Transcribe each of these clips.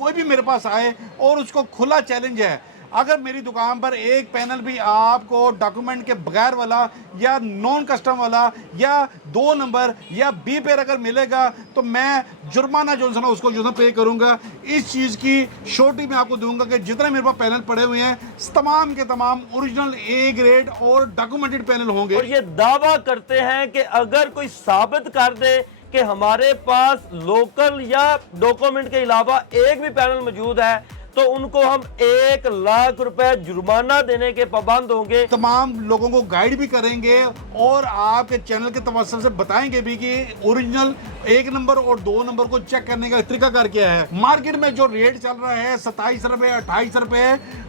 कोई भी मेरे पास आए और उसको खुला चैलेंज है, अगर मेरी दुकान पर एक पैनल भी आपको डॉक्यूमेंट के बगैर वाला या नॉन कस्टम वाला या 2 नंबर या बी पेयर अगर मिलेगा तो मैं जुर्माना जो है ना उसको जो है पे करूंगा। इस चीज़ की श्योरिटी मैं आपको दूंगा कि जितने मेरे पास पैनल पड़े हुए हैं तमाम के तमाम ओरिजिनल ए ग्रेड और डॉक्यूमेंटेड पैनल होंगे। और ये दावा करते हैं कि अगर कोई साबित कर दे कि हमारे पास लोकल या डॉक्यूमेंट के अलावा एक भी पैनल मौजूद है तो उनको हम 1 लाख रुपए जुर्माना देने के पाबंद होंगे। तमाम लोगों को गाइड भी करेंगे और आपके चैनल के तवज्जुह से बताएंगे भी कि ओरिजिनल 1 नंबर और 2 नंबर को चेक करने का तरीका कार क्या है। मार्केट में जो रेट चल रहा है 27 रुपए 28 रुपए,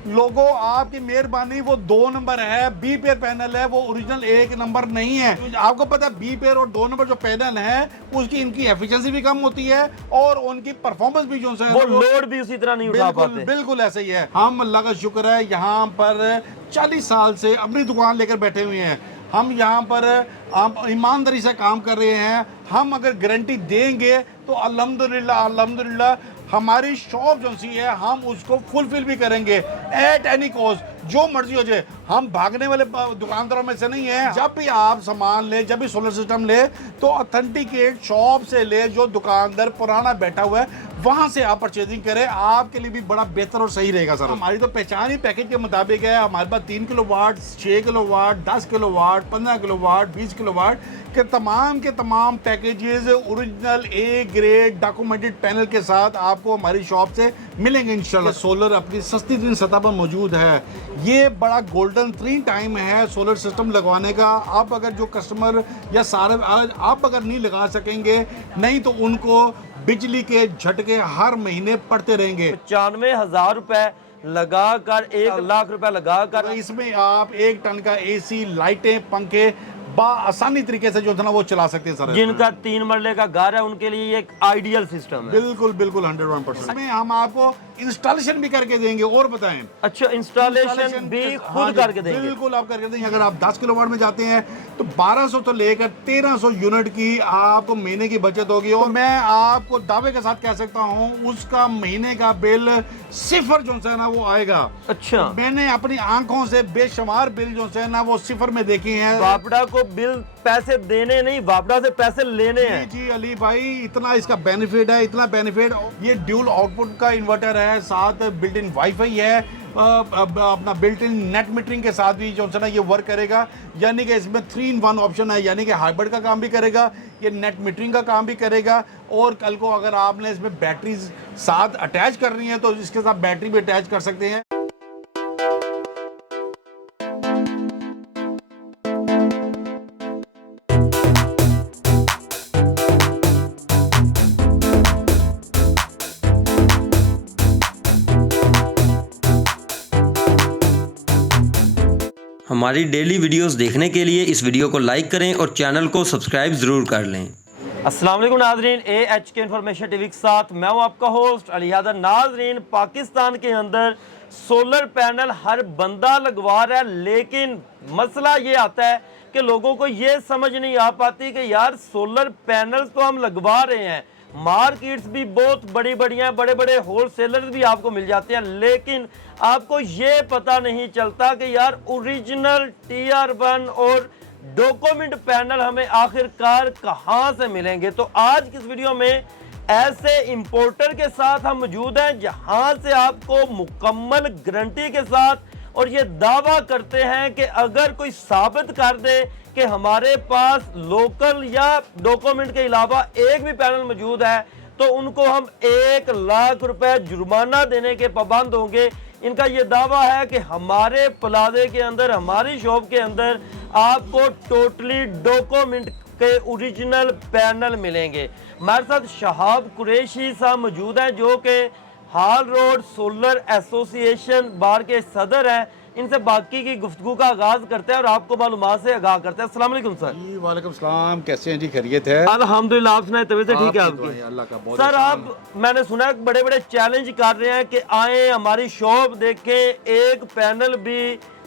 लोगों आपकी मेहरबानी वो 2 नंबर है, बी पेयर पैनल है, वो ओरिजिनल 1 नंबर नहीं है। आपको पता है बी पेयर और 2 नंबर जो पैनल है उसकी इनकी एफिशिएंसी भी कम होती है और उनकी परफॉर्मेंस भी जो है वो लोड भी उसी तरह नहीं उठा पाते। बिल्कुल ऐसे ही है। हम अल्लाह का शुक्र है यहाँ पर 40 साल से अपनी दुकान लेकर बैठे हुए हैं। हम यहाँ पर हम ईमानदारी से काम कर रहे हैं। हम अगर गारंटी देंगे तो अल्हम्दुलिल्लाह अल्हम्दुलिल्लाह हमारी शॉप जो सी है हम उसको फुलफिल भी करेंगे एट एनी कॉस्ट, जो मर्जी हो जाए। हम भागने वाले दुकानदारों में से नहीं है। जब भी आप सामान ले, जब भी सोलर सिस्टम ले तो ऑथेंटिकेट शॉप से ले, जो दुकानदार पुराना बैठा हुआ है वहां से आप परचेजिंग करें, आपके लिए भी बड़ा बेहतर और सही रहेगा सर। हमारी तो पहचान ही पैकेज के मुताबिक है। हमारे पास 3 kilowatt, 6 kilowatt, 10 kilowatt, 15 kilowatt, 20 kilowatt के तमाम packages original A grade documented panel के साथ आपको हमारी शॉप से मिलेंगे इंशाल्लाह। सोलर अपनी सस्ती तरीन सतह पर मौजूद है। ये बड़ा गोल्डन तरीन टाइम है सोलर सिस्टम लगवाने का। आप अगर जो कस्टमर या सारे आप अगर नहीं लगा सकेंगे, नहीं तो उनको बिजली के झटके हर महीने पड़ते रहेंगे। 95,000 रुपए लगा कर 1 लाख रुपए लगा कर इसमें आप 1 टन का एसी, लाइटें, पंखे आसानी तरीके से जो है ना वो चला सकते हैं सर। जिनका 3 मरले का घर है उनके लिए ये एक आइडियल सिस्टम है। बिल्कुल बिल्कुल 101%। इसमें हम आपको इंस्टॉलेशन भी करके देंगे। और बताएं, अच्छा, इंस्टॉलेशन भी खुद करके देंगे? बिल्कुल आप करके देंगे। अगर आप 10 किलोवाट में जाते हैं तो 1200 तो लेकर 1300 यूनिट की आपको महीने की बचत होगी। और मैं आपको दावे के साथ कह सकता हूँ उसका महीने का बिल सिफर जो है ना वो आएगा। अच्छा, मैंने अपनी आंखों से बेशुमार बिल जो है ना वो सिफर में देखी है। वापडा को बिल पैसे देने नहीं, वापडा से पैसे लेने हैं। जी अली भाई, इतना इसका बेनिफिट है, इतना बेनिफिट। ये ड्यूल आउटपुट का इन्वर्टर है, साथ बिल्ट इन वाईफाई है, अपना बिल्ट इन नेट मीटरिंग के साथ भी जो है ना ये वर्क करेगा। यानी कि इसमें 3 in 1 ऑप्शन है, यानी कि हाइब्रिड का काम भी करेगा, ये नेट मीटरिंग का काम भी करेगा। और कल को अगर आपने इसमें बैटरीज साथ अटैच करनी है तो इसके साथ बैटरी भी अटैच कर सकते हैं। हमारी डेली वीडियोस देखने के लिए इस वीडियो को लाइक करें और चैनल को सब्सक्राइब ज़रूर कर लें। अस्सलाम वालेकुम नाजरीन, AHK इन्फॉर्मेशन टीवी के साथ मैं हूं आपका होस्ट अली हैदर। नाजरीन, पाकिस्तान के अंदर सोलर पैनल हर बंदा लगवा रहा है, लेकिन मसला ये आता है कि लोगों को ये समझ नहीं आ पाती कि यार सोलर पैनल तो हम लगवा रहे हैं, मार्केट्स भी बहुत बड़ी बड़ी हैं, बड़े बड़े होलसेलर्स भी आपको मिल जाते हैं, लेकिन आपको ये पता नहीं चलता कि यार ओरिजिनल TR1 और डॉक्यूमेंट पैनल हमें आखिरकार कहां से मिलेंगे। तो आज की इस वीडियो में ऐसे इंपोर्टर के साथ हम मौजूद हैं जहां से आपको मुकम्मल गारंटी के साथ और ये दावा करते हैं कि अगर कोई साबित कर दे कि हमारे पास लोकल या डॉक्यूमेंट के अलावा एक भी पैनल मौजूद है तो उनको हम 1 लाख रुपए जुर्माना देने के पाबंद होंगे। इनका ये दावा है कि हमारे प्लाजे के अंदर, हमारी शॉप के अंदर आपको टोटली डॉक्यूमेंट के ओरिजिनल पैनल मिलेंगे। हमारे साथ शहाब कुरैशी साहब मौजूद हैं जो कि हाल रोड सोलर एसोसिएशन बार के सदर हैं। इनसे बाकी की गुफ्तगू का आगाज करते हैं और आपको मालूमात से आगाह करते हैं। अस्सलाम वालेकुम सर। जी वालेकुम सलाम, कैसे हैं जी? खैरियत है? अल्हम्दुलिल्लाह, आप सुनाए तबीयत ठीक है आपकी? अल्लाह का बहुत सर, आप मैंने सुना बड़े बड़े चैलेंज कर रहे हैं कि आए हमारी शॉप देखें, एक पैनल भी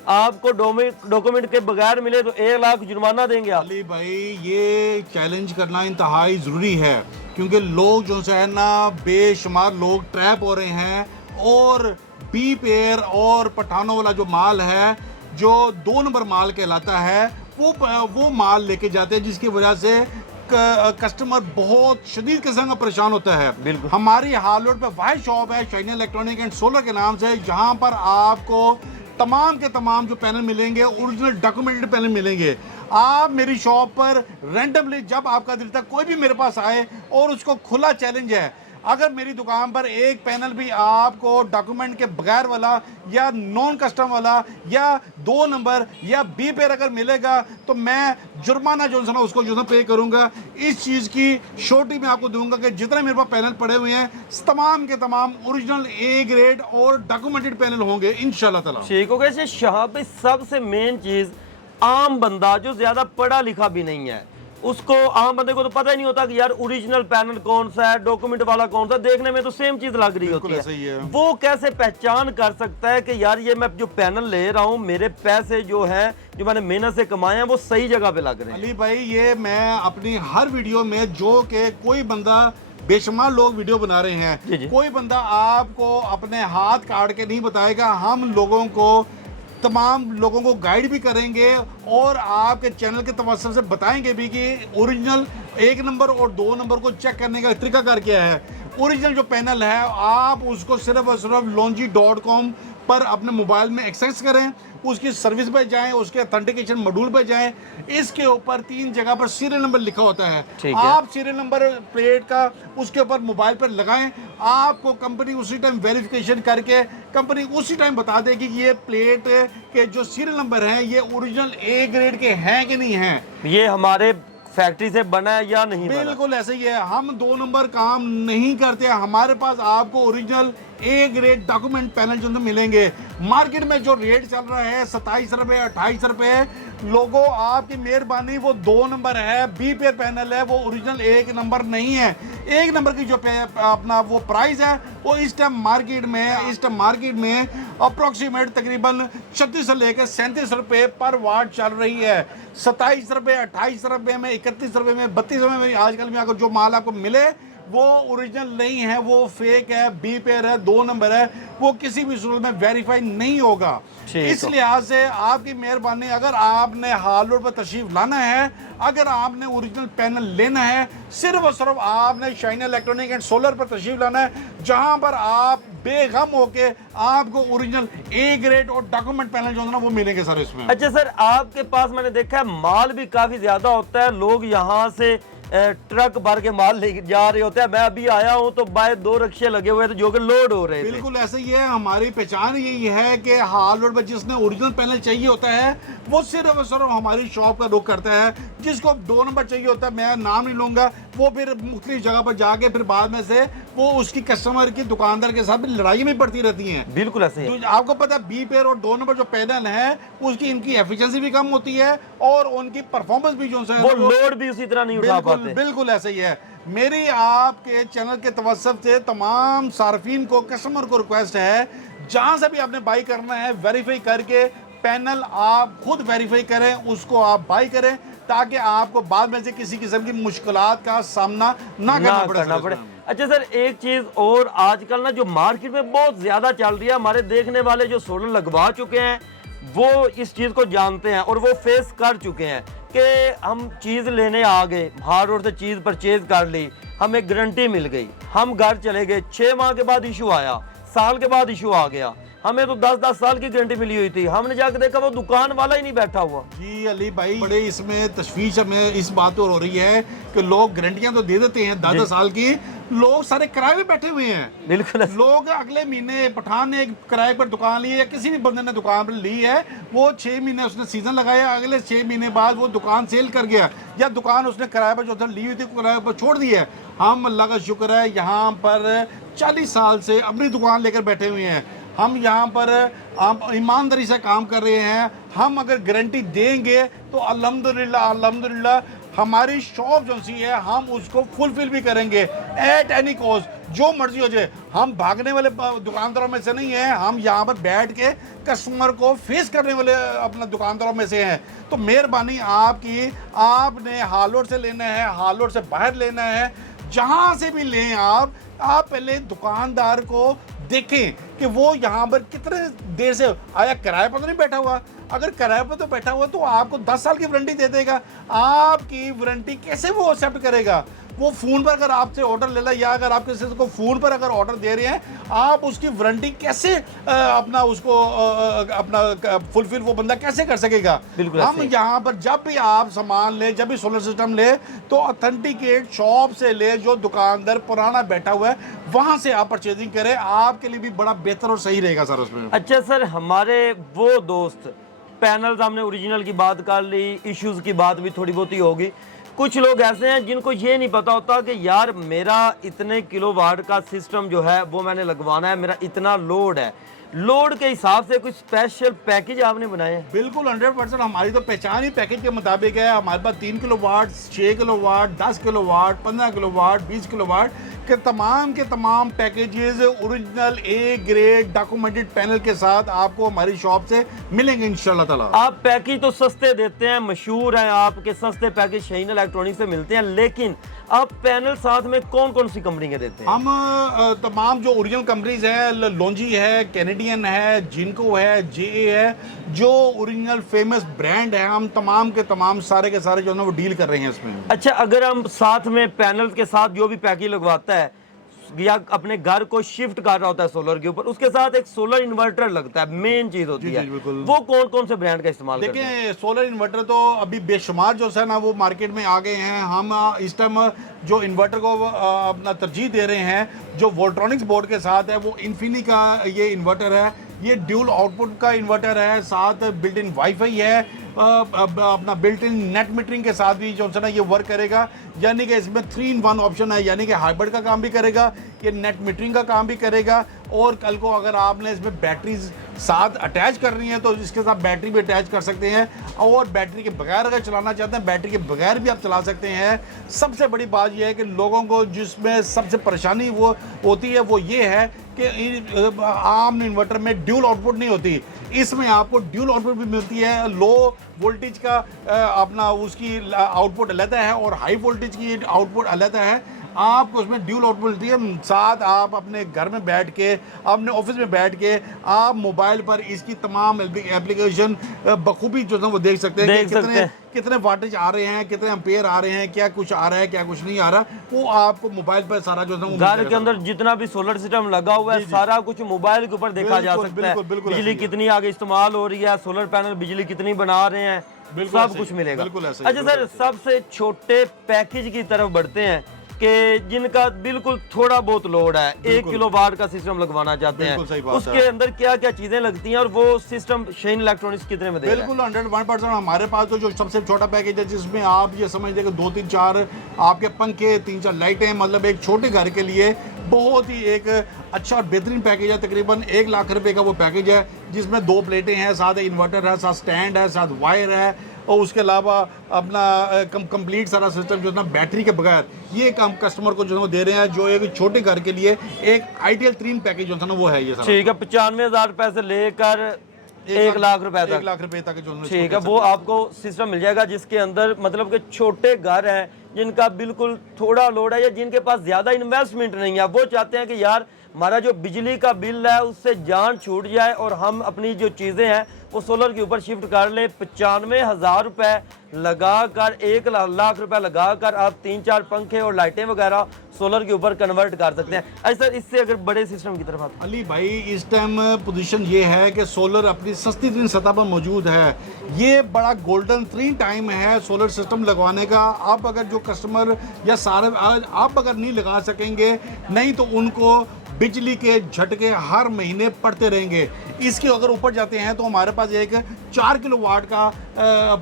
आपको डॉक्यूमेंट के बगैर मिले तो 1 लाख जुर्माना देंगे आप। अली भाई ये चैलेंज करना इंतहाई ज़रूरी है, क्योंकि लोग जो है ना बेशुमार लोग ट्रैप हो रहे हैं, और बी पेयर और पठानों वाला जो माल है, जो 2 नंबर माल कहलाता है, वो माल लेके जाते हैं, जिसकी वजह से कस्टमर बहुत शदीद किस्म का परेशान होता है। बिल्कुल। हमारी हाल रोड पे वाइड शॉप है शाइनी इलेक्ट्रॉनिक एंड सोलर के नाम से, जहां पर आपको तमाम के तमाम जो पैनल मिलेंगे ओरिजिनल डॉक्यूमेंटेड पैनल मिलेंगे। आप मेरी शॉप पर रैंडमली जब आपका दिल तक कोई भी मेरे पास आए, और उसको खुला चैलेंज है, अगर मेरी दुकान पर एक पैनल भी आपको डॉक्यूमेंट के बगैर वाला या नॉन कस्टम वाला या 2 नंबर या बी पेयर अगर मिलेगा, तो मैं जुर्माना जो है ना उसको जो है पे करूंगा। इस चीज़ की श्योरिटी मैं आपको दूंगा कि जितने मेरे पास पैनल पड़े हुए हैं तमाम के तमाम ओरिजिनल ए ग्रेड और डॉक्यूमेंटेड पैनल होंगे इंशाल्लाह ताला। ठीक हो गया। यहाँ पे सबसे मेन चीज, आम बंदा जो ज्यादा पढ़ा लिखा भी नहीं है, उसको, आम बंदे को तो पता ही नहीं होता कि यार ओरिजिनल पैनल कौन सा है, डॉक्यूमेंट वाला कौन सा, देखने में तो सेम चीज लग रही होती है। वो कैसे पहचान कर सकता है कि यार ये मैं जो पैनल ले रहा हूँ, मेरे पैसे जो है जो मैंने मेहनत से कमाए हैं वो सही जगह पे लग रहे हैं? अली भाई ये मैं अपनी हर वीडियो में, जो कि कोई बंदा, बेशुमार लोग वीडियो बना रहे हैं, कोई बंदा आपको अपने हाथ काट के नहीं बताएगा। हम लोगों को, तमाम लोगों को गाइड भी करेंगे और आपके चैनल के तवज्जुह से बताएंगे भी कि ओरिजिनल 1 नंबर और 2 नंबर को चेक करने का तरीका क्या है। ओरिजिनल जो पैनल है आप उसको सिर्फ और सिर्फ longi.com पर अपने मोबाइल में एक्सेस करें, उसकी सर्विस पे जाएं, उसके ऑथेंटिकेशन मॉड्यूल पे जाएं। इसके ऊपर 3 जगह पर सीरियल नंबर लिखा होता है, आप सीरियल नंबर प्लेट का उसके ऊपर मोबाइल पर लगाएं, आपको कंपनी उसी टाइम वेरिफिकेशन करके कंपनी उसी टाइम बता देगी कि ये प्लेट के जो सीरियल नंबर हैं ये ओरिजिनल ए ग्रेड के हैं कि नहीं हैं, ये हमारे फैक्ट्री से बना है या नहीं बना। बिल्कुल ऐसे ही है। हम 2 नंबर काम नहीं करते, हमारे पास आपको original A grade document panel जो मिलेंगे। मार्केट में जो रेट चल रहा है 27 रुपए 28 रुपए, लोगों आपकी मेहरबानी वो 2 नंबर है, बी पेयर पैनल है, वो ओरिजिनल 1 नंबर नहीं है। 1 नंबर की जो अपना वो प्राइस है वो इस टाइम मार्केट में अप्रोक्सीमेट तकरीबन 36 से लेकर 37 रुपए पर वाट चल रही है। 27 रुपए 28 रुपए में, 31 रुपए में, 32 रुपए में आजकल में अगर जो माल आपको मिले वो ओरिजिनल नहीं है, वो फेक है, बी पेयर है, 2 नंबर है, वो किसी भी सूरत में वेरीफाई नहीं होगा। इस लिहाज से आपकी मेहरबानी, अगर आपने हाल रोड पर तशरीफ लाना है, अगर आपने ओरिजिनल पैनल लेना है, सिर्फ और सिर्फ आपने शाइनी इलेक्ट्रॉनिक एंड सोलर पर तशरीफ लाना है, जहां पर आप बेगम होके आपको ओरिजिनल ए ग्रेड और डॉक्यूमेंट पैनल जो है ना वो मिलेंगे सर इसमें। अच्छा सर, आपके पास मैंने देखा है माल भी काफी ज्यादा होता है, लोग यहाँ से ट्रक भर के माल ले जा रहे होते हैं। मैं अभी आया हूँ तो बाहर 2 रिक्शे लगे हुए थे जो कि लोड हो रहे थे। बिल्कुल ऐसे ही है, हमारी पहचान यही है कि हाल रोड पर जिसने ओरिजिनल पैनल चाहिए होता है वो सिर्फ और सिर्फ हमारी शॉप का रुख करता है। जिसको 2 नंबर चाहिए होता है, मैं नाम नहीं लूंगा, वो फिर मुख्तलिफ जगह पर जाके फिर बाद में से वो उसकी कस्टमर की दुकानदार के साथ लड़ाई में पड़ती रहती है। बिल्कुल ऐसे ही। तो आपको पता है बी पेयर और 2 नंबर जो पैनल है उसकी इनकी एफिशिएंसी भी कम होती है और उनकी परफॉर्मेंस भी जो है वो लोड भी उसी तरह नहीं उठा पाते। बिल्कुल ऐसे ही है। मेरी आपके चैनल के तवज्जुह से तमाम सार्फिन को, कस्टमर को रिक्वेस्ट है, जहां से भी आपने बाई करना है वेरीफाई करके पैनल आप खुद वेरीफाई करें, उसको आप बाई करें, ताकि आपको बाद में से किसी किस्म की मुश्किलात का सामना ना करना पड़े। अच्छा सर, एक चीज और, आजकल ना जो मार्केट में बहुत ज्यादा चल रही है, हमारे देखने वाले जो सोलर लगवा चुके हैं वो इस चीज को जानते हैं और वो फेस कर चुके हैं कि हम चीज लेने आ गए, हार्ड रोड से चीज परचेज कर ली, हमें गारंटी मिल गई, हम घर चले गए, 6 माह के बाद इशू आया, साल के बाद इशू आ गया, हमें तो 10-10 साल की गारंटी मिली हुई थी, हमने जाकर देखा वो दुकान वाला ही नहीं बैठा हुआ। जी अली भाई, बड़े इसमें तशवीश हमें इस बात हो रही है कि लोग गारंटियां तो दे देते हैं 10-10 साल की, लोग सारे किराए पे बैठे हुए हैं। बिल्कुल। लोग अगले महीने पठान ने एक किराए पर दुकान ली है या किसी भी बंदे ने दुकान पर ली है, वो 6 महीने उसने सीजन लगाया, अगले 6 महीने बाद वो दुकान सेल कर गया या दुकान उसने किराए पर जो ली हुई थी किराए पर छोड़ दी है। हम अल्लाह का शुक्र है यहाँ पर 40 साल से अपनी दुकान लेकर बैठे हुए हैं। हम यहाँ पर ईमानदारी से काम कर रहे हैं। हम अगर गारंटी देंगे तो अल्हम्दुलिल्लाह हमारी शॉप जो सी है हम उसको फुलफिल भी करेंगे एट एनी कॉस्ट, जो मर्जी हो जाए। हम भागने वाले दुकानदारों में से नहीं हैं, हम यहाँ पर बैठ के कस्टमर को फेस करने वाले अपना दुकानदारों में से हैं। तो मेहरबानी आपकी, आपने हालोर से लेना है, हालोर से बाहर लेना है, जहाँ से भी लें आप पहले दुकानदार को देखें कि वो यहाँ पर कितने देर से आया, किराए पर तो नहीं बैठा हुआ। अगर किराए पर तो बैठा हुआ तो आपको 10 साल की वारंटी दे देगा। आपकी वारंटी कैसे वो एक्सेप्ट करेगा? वो फ़ोन पर अगर आपसे ऑर्डर ले ला, या अगर आप किसी को फ़ोन पर अगर ऑर्डर दे रहे हैं, आप उसकी वारंटी कैसे अपना उसको अपना फुलफिल वो बंदा कैसे कर सकेगा? बिल्कुल। हम यहाँ पर जब भी आप सामान ले, जब भी सोलर सिस्टम ले, तो ऑथेंटिकेट शॉप से ले, जो दुकानदार पुराना बैठा हुआ है वहाँ से आप परचेजिंग करें, आपके लिए भी बड़ा बेहतर और सही रहेगा सर उसमें। अच्छा सर, हमारे वो दोस्त पैनल्स, हमने ओरिजिनल की बात कर ली, इश्यूज की बात भी थोड़ी बहुत ही होगी। कुछ लोग ऐसे हैं जिनको ये नहीं पता होता कि यार मेरा इतने किलोवाट का सिस्टम जो है वो मैंने लगवाना है, मेरा इतना लोड है, लोड के हिसाब से कुछ स्पेशल पैकेज आपने बनाए हैं? बिल्कुल 100%। हमारी तो पहचान ही पैकेज के मुताबिक है। हमारे पास 3 kilowatt, 6 kilowatt, 10 kilowatt, 15 kilowatt, 20 kilowatt के तमाम packages original A grade documented panel के साथ आपको हमारी शॉप से मिलेंगे इंशाल्लाह ताला। आप पैकेज तो सस्ते देते हैं, मशहूर हैं आपके सस्ते पैकेज शाहीन इलेक्ट्रॉनिक से मिलते हैं, लेकिन आप पैनल साथ में कौन कौन सी कंपनी के देते हैं? हम तमाम जो ओरिजिनल कंपनीज है, लोंजी है, कैनेडियन है, जिनको है, जे है, जो ओरिजिनल फेमस ब्रांड है, हम तमाम के तमाम सारे के सारे जो है ना वो डील कर रहे हैं इसमें। अच्छा, अगर हम साथ में पैनल के साथ जो भी पैकेज लगवाता है या अपने घर को शिफ्ट कर रहा होता है सोलर के ऊपर, उसके साथ एक सोलर इन्वर्टर लगता है, मेन चीज होती है, वो कौन कौन से ब्रांड का इस्तेमाल करते हैं? देखिए, सोलर इन्वर्टर तो अभी बेशुमार जो है ना वो मार्केट में आ गए हैं। हम इस टाइम जो इन्वर्टर को अपना तरजीह दे रहे हैं, जो वोल्ट्रॉनिक्स बोर्ड के साथ है, वो इन्फिनी का ये इन्वर्टर है। ये ड्यूल आउटपुट का इन्वर्टर है, साथ बिल्ट इन वाईफाई है, अपना बिल्ट इन नेट मीटरिंग के साथ भी जो है ना ये वर्क करेगा। यानी कि इसमें 3-in-1 ऑप्शन है, यानी कि हाइब्रिड का काम भी करेगा, ये नेट मीटरिंग का काम भी करेगा। और कल को अगर आपने इसमें बैटरीज साथ अटैच कर रही हैं तो इसके साथ बैटरी भी अटैच कर सकते हैं, और बैटरी के बगैर अगर चलाना चाहते हैं, बैटरी के बगैर भी आप चला सकते हैं। सबसे बड़ी बात यह है कि लोगों को जिसमें सबसे परेशानी वो होती है वो ये है कि आम इन्वर्टर में ड्यूल आउटपुट नहीं होती। इसमें आपको ड्यूल आउटपुट भी मिलती है। लो वोल्टेज का अपना उसकी आउटपुट अलग है और हाई वोल्टेज की आउटपुट अलग है। आपको उसमें ड्यूल आउटपुट मिलती है। साथ आप अपने घर में बैठ के, अपने ऑफिस में बैठ के, आप मोबाइल पर इसकी तमाम एप्लीकेशन बखूबी जो है वो देख सकते हैं कि कितने वाटेज आ रहे हैं, कितने एम्पेयर आ रहे हैं, क्या कुछ आ रहा है, क्या कुछ नहीं आ रहा। वो आपको मोबाइल पर सारा जो है घर के अंदर जितना भी सोलर सिस्टम लगा हुआ है सारा कुछ मोबाइल के ऊपर देखा जा सकता है। बिजली कितनी आगे इस्तेमाल हो रही है, सोलर पैनल बिजली कितनी बना रहे हैं, सब कुछ मिलेगा। अच्छा सर, सबसे छोटे पैकेज की तरफ बढ़ते हैं कि जिनका बिल्कुल थोड़ा बहुत लोड है, 1 किलोवाट का सिस्टम लगवाना चाहते हैं, उसके अंदर क्या क्या चीजें लगती हैं और वो सिस्टम शाहीन इलेक्ट्रॉनिक्स कितने में देगा? बिल्कुल 101%। हमारे पास तो जो सबसे छोटा पैकेज है जिसमें आप ये समझ लें कि 2-3-4 आपके पंखे, 3-4 लाइटें, मतलब एक छोटे घर के लिए बहुत ही एक अच्छा और बेहतरीन पैकेज है। तकरीबन 1 लाख रुपए का वो पैकेज है जिसमें 2 प्लेटें हैं, साथ इन्वर्टर है, साथ स्टैंड है, साथ वायर है, और उसके अलावा अपना कंप्लीट सारा सिस्टम जो है ना बैटरी के बगैर ये काम कस्टमर को जो है दे रहे हैं। जो एक छोटे घर के लिए एक आइडियल 3 पैकेज जो है ना वो है ये सारा। ठीक है, 95,000 रुपए से लेकर 1 लाख रुपए तक, 1 लाख रुपए तक जो ठीक है, वो आपको सिस्टम मिल जाएगा जिसके अंदर मतलब कि छोटे घर हैं जिनका बिल्कुल थोड़ा लोड है या जिनके पास ज्यादा इन्वेस्टमेंट नहीं है, वो चाहते हैं कि यार हमारा जो बिजली का बिल है उससे जान छूट जाए और हम अपनी जो चीज़ें हैं वो सोलर के ऊपर शिफ्ट कर ले। 95,000 रुपए लगाकर, 1 लाख रुपए लगाकर आप 3-4 पंखे और लाइटें वगैरह सोलर के ऊपर कन्वर्ट कर सकते हैं। ऐसा इससे अगर बड़े सिस्टम की तरफ आते अली भाई, इस टाइम पोजीशन ये है कि सोलर अपनी सस्ती तरीन सतह पर मौजूद है। ये बड़ा गोल्डन तरीन टाइम है सोलर सिस्टम लगवाने का। आप अगर जो कस्टमर या सारे आप अगर नहीं लगा सकेंगे, नहीं तो उनको बिजली के झटके हर महीने पड़ते रहेंगे। इसके अगर ऊपर जाते हैं तो हमारे पास एक 4 किलोवाट का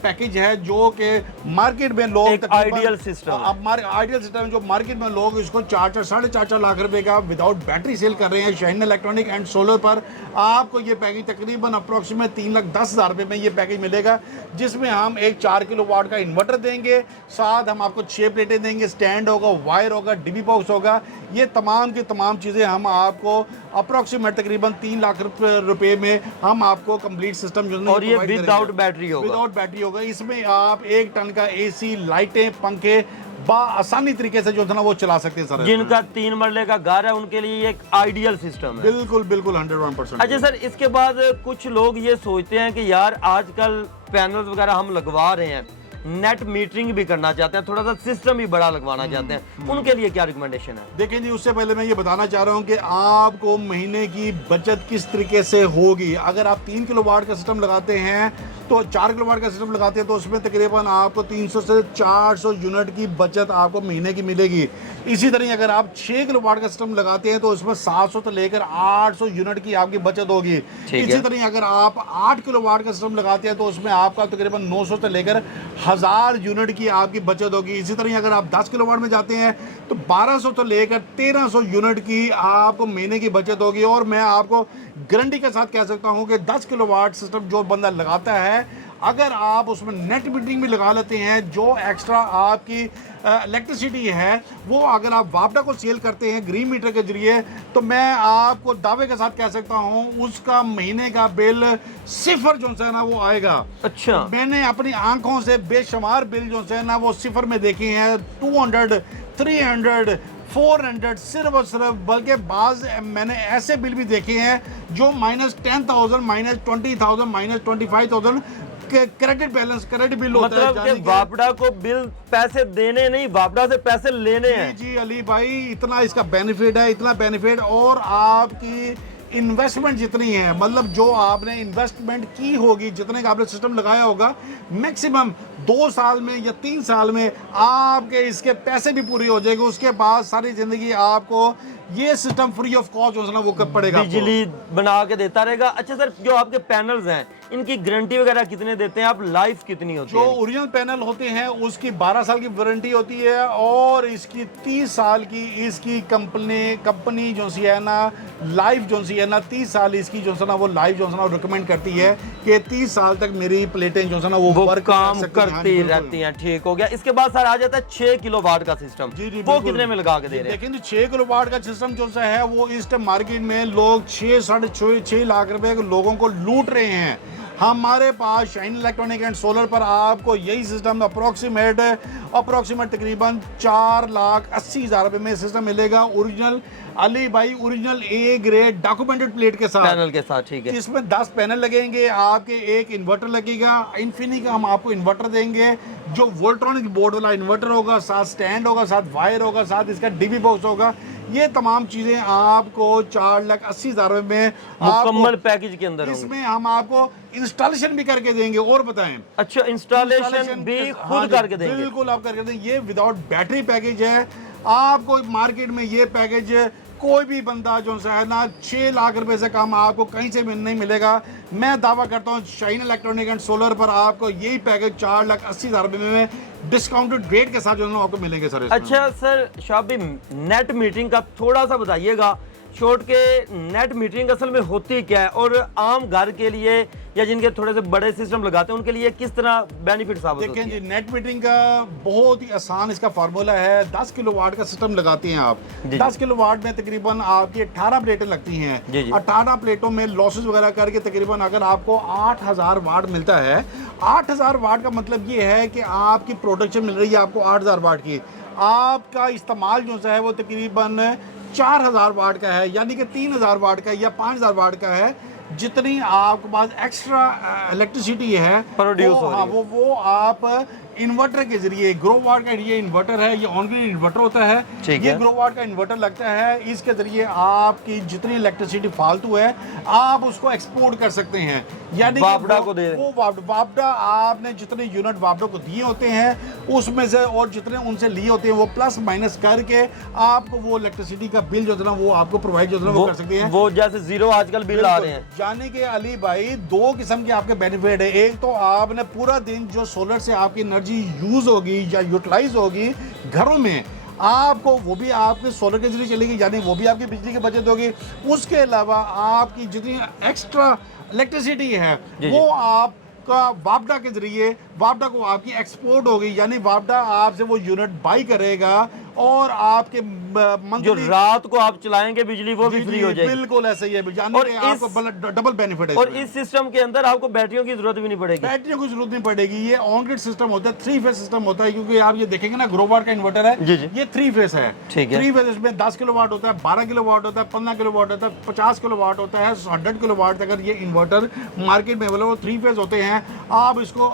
पैकेज है जो कि मार्केट में लोग एक आइडियल सिस्टम है। अब आइडियल सिस्टम जो मार्केट में लोग इसको 4-4.5 लाख रुपए का विदाउट बैटरी सेल कर रहे हैं। शाइन इलेक्ट्रॉनिक एंड सोलर पर आपको ये पैकेज तकरीबन अप्रोक्सीमेट 3,10,000 रुपए में ये पैकेज मिलेगा, जिसमें हम एक 4 किलोवाट का इन्वर्टर देंगे, साथ हम आपको 6 प्लेटें देंगे, स्टैंड होगा, वायर होगा, डीबी बॉक्स होगा। ये तमाम की तमाम चीज़ें हम आपको अप्रोक्सीमेट तकरीबन 3 लाख रुपए में हम आपको कंप्लीट सिस्टम जो है और ये विदाउट बैटरी होगा। विदाउट बैटरी होगा। इसमें आप 1 टन का एसी, लाइटें, पंखे आसानी तरीके से जो है ना वो चला सकते हैं सर। जिनका 3 मरले का घर है उनके लिए ये एक आइडियल सिस्टम है। बिल्कुल बिल्कुल 101%। अच्छा सर, इसके बाद कुछ लोग ये सोचते हैं कि यार आजकल पैनल्स वगैरह हम लगवा रहे हैं, नेट मीटरिंग भी करना चाहते हैं, थोड़ा सा सिस्टम भी बड़ा लगवाना चाहते हैं, उनके लिए क्या रिकमेंडेशन है? देखिए जी, उससे पहले मैं ये बताना चाह रहा हूँ कि आपको महीने की बचत किस तरीके से होगी। अगर आप 3 किलोवाट का सिस्टम लगाते हैं तो 4 किलोवाट का सिस्टम लगाते हैं तो उसमें तकरीबन आपको 300 से 400 यूनिट की बचत आपको महीने की मिलेगी। इसी तरह अगर आप 6 किलोवाट का सिस्टम लगाते हैं तो उसमें 700 से लेकर 800 यूनिट की आपकी बचत होगी। इसी तरह अगर आप 8 किलोवाट का सिस्टम लगाते हैं तो उसमें आपका तकरीबन 900 से लेकर 1000 यूनिट की आपकी बचत होगी। इसी तरह अगर आप 10 किलोवाट में जाते हैं तो 1200 से लेकर 1300 यूनिट की आपको महीने की बचत होगी। और मैं आपको गारंटी के साथ कह सकता हूं कि 10 किलोवाट सिस्टम जो बंदा लगाता है, अगर आप उसमें नेट मीटरिंग भी लगा लेते हैं, जो एक्स्ट्रा आपकी इलेक्ट्रिसिटी है वो अगर आप वापडा को सेल करते हैं ग्रीन मीटर के जरिए, तो मैं आपको दावे के साथ कह सकता हूं उसका महीने का बिल सिफर जो है ना वो आएगा। अच्छा, मैंने अपनी आंखों से बेशुमार बिल जो है ना वो सिफर में देखे हैं, 200, 300, 400 सिर्फ और सिर्फ, बल्कि बाज मैंने ऐसे बिल भी देखे हैं जो -10,000, -20,000, -25,000 क्रेडिट बैलेंस, क्रेडिट बिल होता है। मतलब कि वापडा को बिल पैसे देने नहीं, वापडा से पैसे लेने हैं। जी अली भाई, इतना इसका बेनिफिट है, इतना बेनिफिट। और आपकी इन्वेस्टमेंट जितनी है, मतलब जो आपने इन्वेस्टमेंट की होगी, जितने का आपने सिस्टम लगाया होगा, मैक्सिमम 2 साल में या 3 साल में आपके इसके पैसे भी पूरे हो जाएंगे। उसके बाद सारी जिंदगी आपको ये सिस्टम फ्री ऑफ कॉस्ट जो है ना वो कब पड़ेगा, बिजली बना के देता रहेगा। अच्छा सर, जो आपके पैनल्स हैं इनकी गारंटी वगैरह कितने देते हैं आप, लाइफ कितनी होती है? जो ओरिजिनल पैनल होते हैं उसकी 12 साल की वारंटी होती है और इसकी 30 साल की इसकी कंपनी जो सी है ना, लाइफ जो सी है ना 30 साल इसकी जो है ना वो लाइफ जो है ना रिकमेंड करती है कि 30 साल तक मेरी प्लेटें जो है ना वो वर्क काम करती रहती हैं। ठीक हो गया। इसके बाद सर आ जाता है 6 किलोवाट का सिस्टम, वो कितने में लगा के दे रहे हैं? लेकिन 6 किलोवाट का सिस्टम जो है वो इस टाइम मार्केट में लोग 6-6.5 लाख रुपए लोगों को लूट रहे हैं। हमारे पास शाइन इलेक्ट्रॉनिक एंड सोलर पर आपको यही सिस्टम अप्रोक्सीमेट तकरीबन 4,80,000 रुपए में सिस्टम मिलेगा। ओरिजिनल अली भाई, original A grade documented plate के साथ, पैनल के साथ। ठीक है, इसमें 10 पैनल लगेंगे, आपके एक इन्वर्टर लगेगा, इन्फिनी का हम आपको इन्वर्टर देंगे जो वोल्ट्रॉनिक बोर्ड वाला इन्वर्टर होगा, साथ स्टैंड होगा, साथ वायर होगा, साथ इसका डीबी बॉक्स होगा। ये तमाम चीजें आपको 4,80,000 रुपए में मुकम्मल पैकेज के अंदर होंगी। इसमें हम आपको इंस्टॉलेशन भी करके देंगे। और बताएं, अच्छा, इंस्टॉलेशन भी खुद करके देंगे? बिल्कुल आप करके देंगे। ये विदाउट बैटरी पैकेज है। आपको मार्केट में ये पैकेज कोई भी बंदा जो है ना 6 लाख रुपए से कम आपको कहीं से भी नहीं मिलेगा। मैं दावा करता हूँ शाइन इलेक्ट्रॉनिक एंड सोलर पर आपको यही पैकेज 4,80,000 रुपए में डिस्काउंटेड रेट के साथ जो है आपको मिलेंगे सर। अच्छा सर, शाह भाई नेट मीटरिंग का थोड़ा सा बताइएगा शॉर्ट के, नेट मीटरिंग असल में होती क्या है और आम घर के लिए या जिनके थोड़े से बड़े सिस्टम लगाते हैं उनके लिए किस तरह बेनिफिट साबित होती है? देखें जी, नेट मीटरिंग का बहुत ही आसान इसका फार्मूला है। 10 किलोवाट का सिस्टम लगाते हैं आप, 10 किलोवाट में तकरीबन आपकी 18 प्लेटें लगती हैं। 18 प्लेटों में लॉसेस वगैरह करके तकरीबन अगर आपको 8,000 वाट मिलता है, 8,000 वाट का मतलब ये है कि आपकी प्रोडक्शन मिल रही है आपको 8,000 वाट की, आपका इस्तेमाल जो है वो तकरीबन 4,000 वाट का है, यानी कि 3,000 वाट का या 5,000 वाट का है। जितनी आपके पास एक्स्ट्रा इलेक्ट्रिसिटी है प्रोड्यूस हो रही है, वो आप इन्वर्टर के जरिए, ग्रो वाट का ये इन्वर्टर है, ये ऑन ग्रिड इन्वर्टर होता है, ठीक ये है। ग्रो वाट का इन्वर्टर लगता है, इसके जरिए आपकी जितनी इलेक्ट्रिसिटी फालतू है आप उसको एक्सपोर्ट कर सकते हैं, यानी कि वापडा को दे वो वापडा आपने जितने यूनिट वापडा को दिए होते हैं उसमें से और जितने उनसे लिए होते हैं वो प्लस माइनस करके आपको वो इलेक्ट्रिसिटी का बिल जो है ना वो आपको प्रोवाइड जो है ना वो कर सकते हैं। वो जैसे जीरो आजकल बिल आ रहे हैं। यानी कि अली भाई दो किस्म के आपके बेनिफिट है, एक तो आपने पूरा दिन जो सोलर से आपकी एनर्जी यूज होगी या यूटिलाइज होगी घरों में, आपको वो भी आपके सोलर के जरिए चलेगी, यानी वो भी आपकी बिजली की बचत होगी। उसके अलावा आपकी जितनी एक्स्ट्रा इलेक्ट्रिसिटी है वो आपका वापडा के जरिए वापडा को आपकी एक्सपोर्ट होगी, यानी वापडा आपसे वो यूनिट बाई करेगा और आपके जो मंथली रात को आप चलाएंगे बिजली वो भी फ्री हो जाएगी। बिल्कुल ऐसा ही है, यानी और कि आपको डबल बेनिफिट है। और इस सिस्टम के अंदर आपको बैटरियों की जरूरत भी नहीं पड़ेगी। बैटरियों की जरूरत नहीं पड़ेगी, ये ऑन ग्रिड सिस्टम होता है, 3 फेज सिस्टम होता है, क्योंकि आप ये देखेंगे ना ग्रो वाट का इन्वर्टर है, जी जी। ये 3 फेज है। ठीक है। 3 फेज इसमें 10 किलो वाट होता है, 12 किलो वाट होता है, 15 किलो वाट होता है, 50 किलो वाट होता है, 100 किलो वाट तक ये इन्वर्टर मार्केट में अवेलेबल 3 फेज होते हैं। आप इसको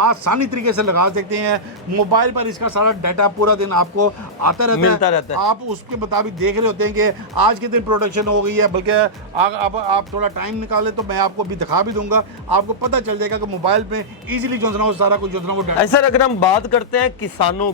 आसानी तरीके से लगा सकते हैं, मोबाइल पर इसका सारा डाटा पूरा दिन आपको आता मिलता रहता है। आप उसके मुताबिक देख रहे होते हैं कि आज के दिन प्रोडक्शन हो गई है, बल्कि अब आप थोड़ा टाइम निकालें तो मैं आपको भी दिखा भी दूंगा, आपको पता चल जाएगा कि मोबाइल पे इजीली जो है ना वो सारा कुछ जो है ना वो डाटा। ऐसा अगर हम बात करते हैं किसानों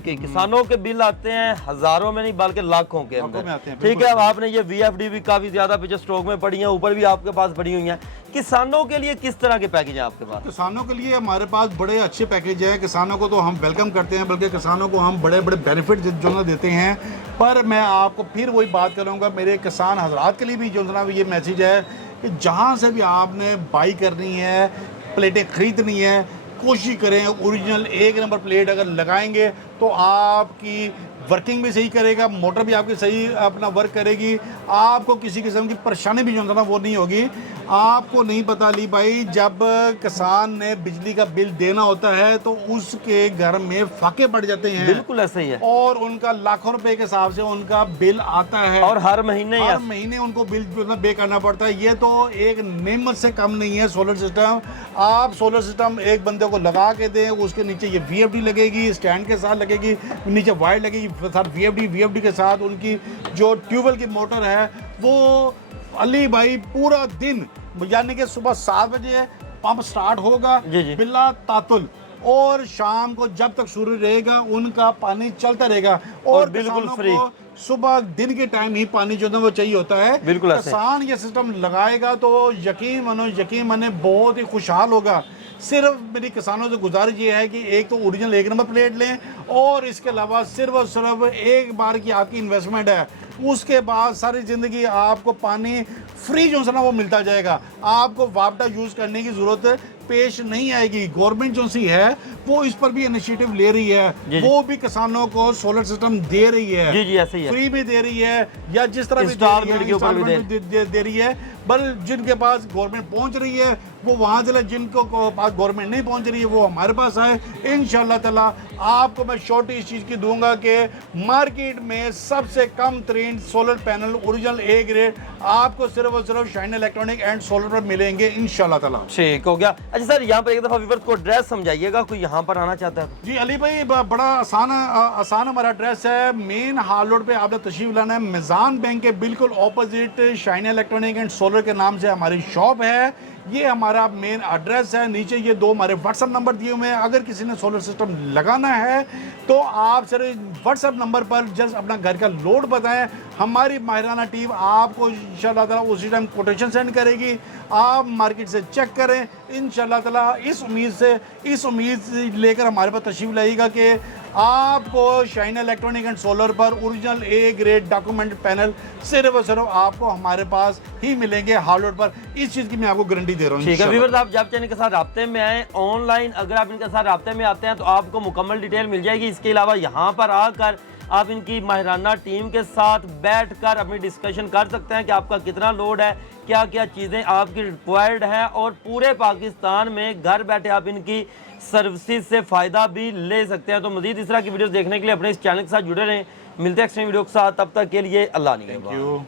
के बिल आते हैं हजारों में नहीं बल्कि लाखों के लाखों में आते अंदर। हैं, ठीक बिल्कुल। है, अब आपने ये VFD भी काफी ज्यादा पीछे स्टॉक में पड़ी है, ऊपर भी आपके पास पड़ी हुई है। किसानों के लिए किस तरह के पैकेज है आपके पास? किसानों के लिए हमारे पास बड़े अच्छे पैकेज हैं, किसानों को तो हम वेलकम करते हैं, बल्कि किसानों को हम बड़े बड़े बेनिफिट जो ना देते हैं। पर मैं आपको फिर वही बात करूँगा, मेरे किसान हजरात के लिए भी जो ना ये मैसेज है कि जहाँ से भी आपने बाई करनी है, प्लेटें खरीदनी है, कोशिश करें ओरिजिनल 1 नंबर प्लेट अगर लगाएंगे तो आपकी वर्किंग भी सही करेगा, मोटर भी आपकी सही अपना वर्क करेगी, आपको किसी किस्म की परेशानी भी जो है ना वो नहीं होगी। आपको नहीं पता अली भाई, जब किसान ने बिजली का बिल देना होता है तो उसके घर में फाके पड़ जाते हैं। बिल्कुल ऐसा ही है। और उनका लाखों रुपए के हिसाब से उनका बिल आता है और हर महीने उनको बिल जो है ना पे करना पड़ता है। ये तो एक नेमत से कम नहीं है सोलर सिस्टम। आप सोलर सिस्टम एक बंदे को लगा के दें, उसके नीचे ये VFD लगेगी, स्टैंड के साथ लगेगी, नीचे वायर लगेगी, साथ VFD के साथ उनकी जो ट्यूबवेल की मोटर है वो अली भाई पूरा दिन, यानी कि सुबह 7 बजे पंप स्टार्ट होगा जी जी। बिल्ला तातुल, और शाम को जब तक सूरज रहेगा उनका पानी चलता रहेगा, और बिल्कुल किसानों फ्री। को सुबह दिन के टाइम ही पानी जो है वो चाहिए होता है। बिल्कुल ऐसे। किसान ये सिस्टम लगाएगा तो यकीन माने बहुत ही खुशहाल होगा। सिर्फ मेरी किसानों से गुजारिश ये है कि एक तो ओरिजिनल 1 नंबर प्लेट लें, और इसके अलावा सिर्फ और सिर्फ एक बार की आपकी इन्वेस्टमेंट है, उसके बाद सारी ज़िंदगी आपको पानी फ्री जो है ना वो मिलता जाएगा, आपको वापडा यूज़ करने की ज़रूरत पेश नहीं आएगी। गवर्नमेंट जो सी है वो इस पर भी इनिशिएटिव ले रही है, वो भी किसानों को सोलर सिस्टम दे रही है। जी जी ऐसे ही है। फ्री में दे रही है या जिस तरह भी इंस्टॉलमेंट के ऊपर भी दे रही है, पर जिनके पास गवर्नमेंट पहुंच रही है वो वहां से, जिनको पास गवर्नमेंट नहीं पहुंच रही है वो हमारे पास आए। इंशाल्लाह ताला आपको मैं शॉर्ट इस चीज़ की दूंगा कि मार्केट में सबसे कम तरीन solar panel original A grade आपको सिर्फ और सिर्फ शाइन इलेक्ट्रॉनिक एंड सोलर पर मिलेंगे इंशाल्लाह ताला। ठीक हो गया। अच्छा सर, यहाँ पर एक दफा व्यूअर्स को एड्रेस समझाइएगा, कोई यहाँ पर आना चाहता है? जी अली भाई, बड़ा आसान हमारा एड्रेस है। मेन हाल रोड पे आपने तशरीफ लाना है, मिजान बैंक के बिल्कुल opposite shine electronic and solar के नाम से हमारी शॉप है। ये हमारा मेन एड्रेस है। नीचे ये 2 हमारे व्हाट्सएप नंबर दिए हुए हैं, अगर किसी ने सोलर सिस्टम लगाना है तो आप सिर्फ व्हाट्सएप नंबर पर जस्ट अपना घर का लोड बताएं, हमारी माहिराना टीम आपको इंशाल्लाह ताला उसी टाइम कोटेशन सेंड करेगी। आप मार्केट से चेक करें इंशाल्लाह ताला। इस उम्मीद लेकर हमारे पास तशरीफ लाइएगा कि आपको शाइन इलेक्ट्रॉनिक एंड सोलर पर original A grade document panel सिर्फ और सिर्फ आपको हमारे पास ही मिलेंगे हाल रोड पर। इस चीज़ की मैं आपको गारंटी दे रहा हूँ। ठीक है व्यूअर्स, आप जब चैनल के साथ राब्ते में आए ऑनलाइन, अगर आप इनके साथ राब्ते में आते हैं तो आपको मुकम्मल डिटेल मिल जाएगी। इसके अलावा यहाँ पर आकर आप इनकी माहिराना टीम के साथ बैठकर अपनी डिस्कशन कर सकते हैं कि आपका कितना लोड है, क्या क्या चीज़ें आपकी रिक्वायर्ड हैं, और पूरे पाकिस्तान में घर बैठे आप इनकी सर्विसेज से फ़ायदा भी ले सकते हैं। तो मज़ीद इस तरह की वीडियोस देखने के लिए अपने इस चैनल के साथ जुड़े रहें। मिलते हैं नेक्स्ट वीडियो के साथ, तब तक के लिए अल्लाह निगहबान।